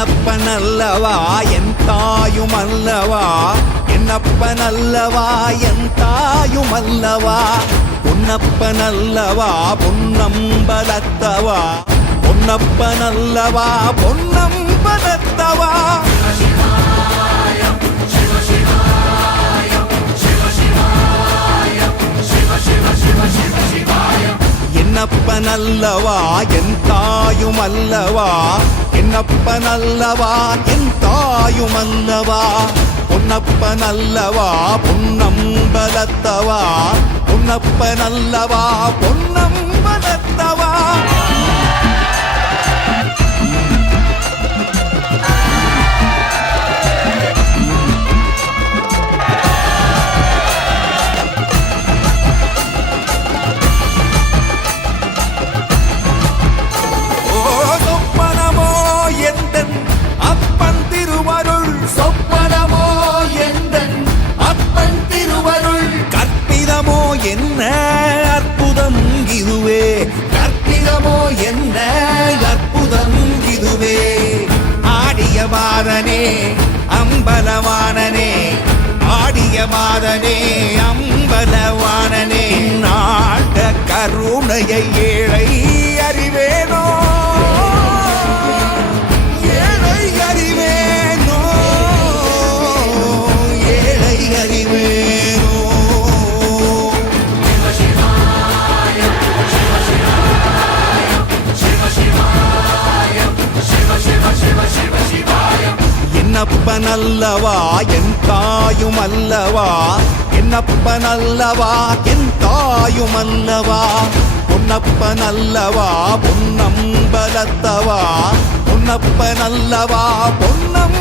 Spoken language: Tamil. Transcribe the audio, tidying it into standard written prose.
என்னப்பனல்லவா என் தாயுமல்லவா, என்னப்பனல்லவா என் தாயுமல்லவா, பொன்னப்பனல்லவா பொன்னம்பலத்தவா, பொன்னப்பனல்லவா பொன்னம்பலத்தவா. என்னப்பனல்லவா என் தாயுமல்லவா, என்னப்பனல்லவா என் தாயுமல்லவா, பொன்னப்பனல்லவா பொன்னம்பலத்தவா, பொன்னப்பனல்லவா பொன்னம்பலத்தவா. என்ன அற்புதம் இதுவே, கற்பிதமோ என்ன அற்புதம் இதுவே. ஆடிய மாதனே அம்பலவானனே, ஆடிய மாதனே அம்பலவானனே, நாட கருணையை ஏழை அறிவேனோ, ஏழை அறிவேனோ, ஏழை அறிவேனோ. என்னப்பனல்லவா என் தாயுமல்லவா, என்னப்பனல்லவா என் தாயுமல்லவா, பொன்னப்பனல்லவா பொன்னம்பலத்தவா, பொன்னப்பனல்லவா பொன்னம்